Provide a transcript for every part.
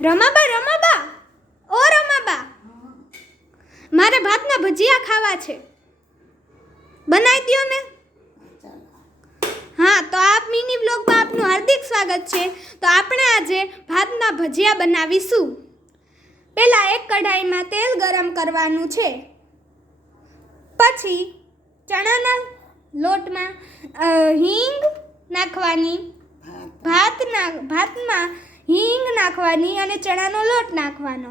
રમાબા ઓ રમાબા, મારે ભાતના ભજીયા ખાવા છે, બનાવી દ્યો ને. હા, તો આપ મિની વ્લોગમાં આપનું હાર્દિક સ્વાગત છે. તો આપણે આજે ભાતના ભજીયા બનાવીશું. પહેલા એક કઢાઈમાં તેલ ગરમ કરવાનું છે, પછી ચણાના લોટમાં હિંગ નાખવાની, ભાતમાં હિંગ નાખવાની અને ચણાનો લોટ નાખવાનો.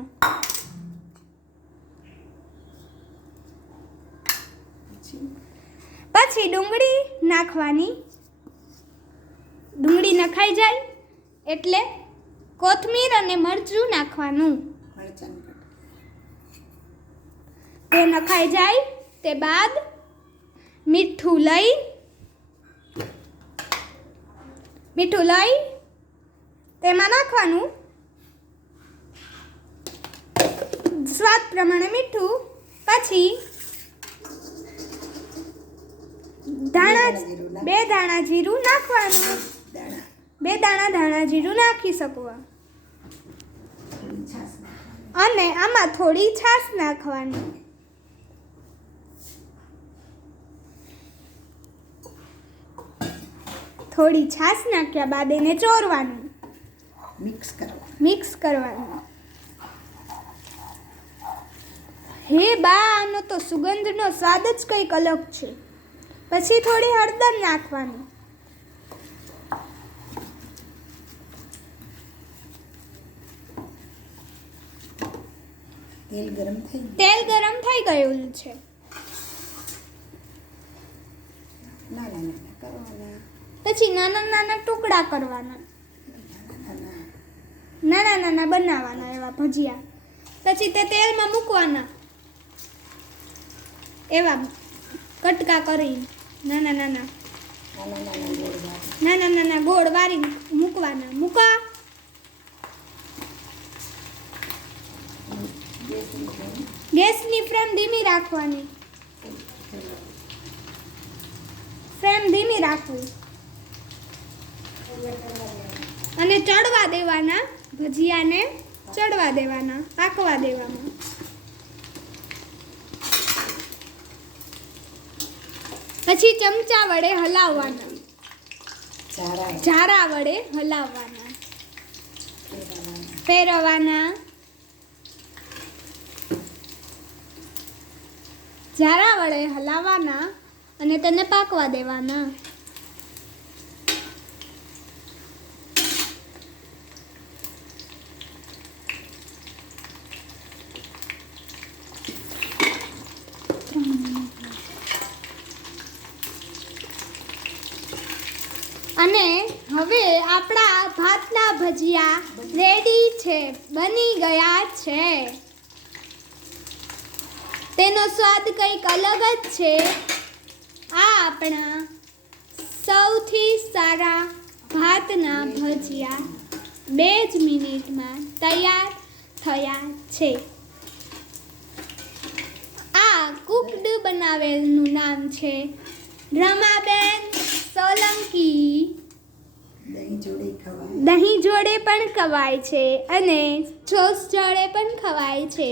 પછી ડુંગળી નાખવાની. ડુંગળી નખાઈ જાય એટલે કોથમીર અને મરચું નાખવાનું. તે નખાઈ જાય તે બાદ મીઠું લઈ તેમાં નાખવાનું. સ્વાદ પ્રમાણે મીઠું. પછી બે દાણા જીરું નાખવાનું. બે દાણા જીરું નાખી શકો અને આમાં થોડી છાશ નાખવાની. થોડી છાશ નાખ્યા બાદ એને ચોરવાનું, મિક્સ કરવાનું. હે બા, આનો તો સુગંધનો સ્વાદ જ કંઈક અલગ છે. પછી થોડી હળદર નાખવાની. તેલ ગરમ થઈ ગયું છે. પછી નાના ટુકડા કરવાના, નાના બનાવવાના એવા ભજીયા. પછી તે તેલમાં મૂકવાના, એવા કટકા કરીને નાના ગોળ વારી મૂકવાના. ગેસની ફ્લેમ ધીમી રાખવાની. અને ચડવા દેવાના ભજીયાને, ચડવા દેવાના, પાકવા દેવાના. પછી ચમચા વડે હલાવવાના, જારા વડે હલાવવાના, ફેરવવાના. જારા વડે હલાવવાના અને તેને પાકવા દેવાના. અને હવે આપણા ભાતના ભજીયા રેડી છે, બની ગયા છે. તેનો સ્વાદ કંઈક અલગ જ છે. આ આપણા સૌથી સારા ભાતના ભજીયા 2 જ મિનિટમાં તૈયાર થયા છે. આ કુકડ બનાવેલનું નામ છે રમાબેન સોલંકી. દહીં જોડે પણ ખવાય છે અને સોસ જોડે પણ ખવાય છે.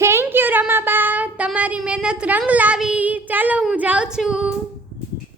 થેન્ક યુ રમાબા, તમારી મહેનત રંગ લાવી. ચાલો, હું જાઉં છું.